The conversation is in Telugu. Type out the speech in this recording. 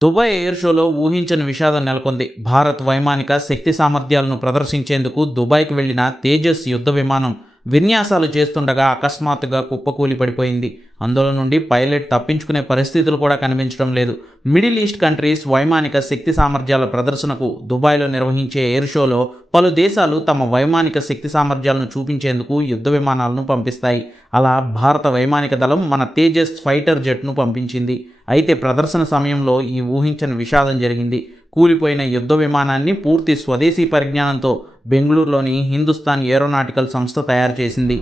దుబాయ్ ఎయిర్ షోలో ఊహించని విషాదం నెలకొంది. భారత్ వైమానిక శక్తి సామర్థ్యాలను ప్రదర్శించేందుకు దుబాయ్‌కి వెళ్లిన తేజస్ యుద్ధ విమానం విన్యాసాలు చేస్తుండగా అకస్మాత్తుగా కుప్పకూలి పడిపోయింది. అందులో నుండి పైలట్ తప్పించుకునే పరిస్థితులు కూడా కనిపించడం లేదు. మిడిల్ ఈస్ట్ కంట్రీస్ వైమానిక శక్తి సామర్థ్యాల ప్రదర్శనకు దుబాయ్‌లో నిర్వహించే ఎయిర్ షోలో పలు దేశాలు తమ వైమానిక శక్తి సామర్థ్యాలను చూపించేందుకు యుద్ధ విమానాలను పంపిస్తాయి. అలా భారత వైమానిక దళం మన తేజస్ ఫైటర్ జెట్‌ను పంపించింది. అయితే ప్రదర్శన సమయంలో ఈ ఊహించని విషాదం జరిగింది. కూలిపోయిన యుద్ధ విమానాన్ని పూర్తి స్వదేశీ పరిజ్ఞానంతో బెంగుళూరులోని హిందుస్థాన్ ఏరోనాటికల్ సంస్థ తయారు చేసింది.